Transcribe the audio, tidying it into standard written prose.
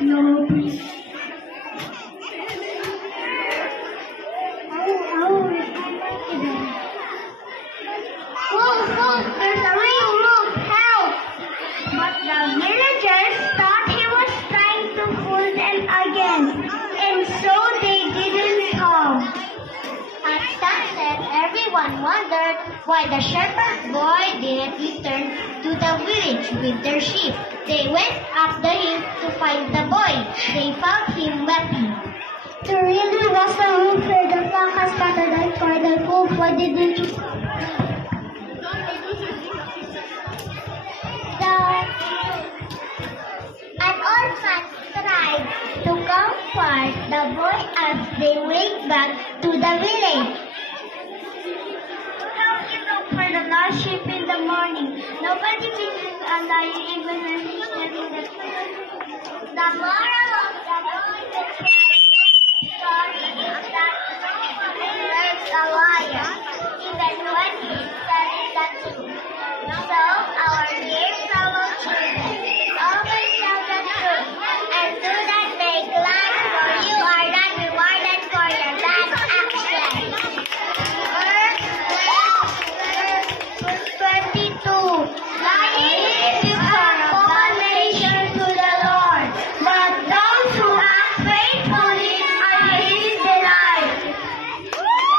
No, please. There's a real wolf! Help! But the villagers thought he was trying to fool them again, and so they didn't come. At sunset, everyone wondered why the shepherd boy didn't return to the village with their sheep. They went up the hill to find the boy. They found him weeping. There really was a wolf here. The flock has scattered and for the wolf. Why didn't you come? An old man tried to comfort the boy as they went back to the village. How you look for the lost sheep in the morning? Nobody visits a lion even when he's telling the truth. The moral of the story is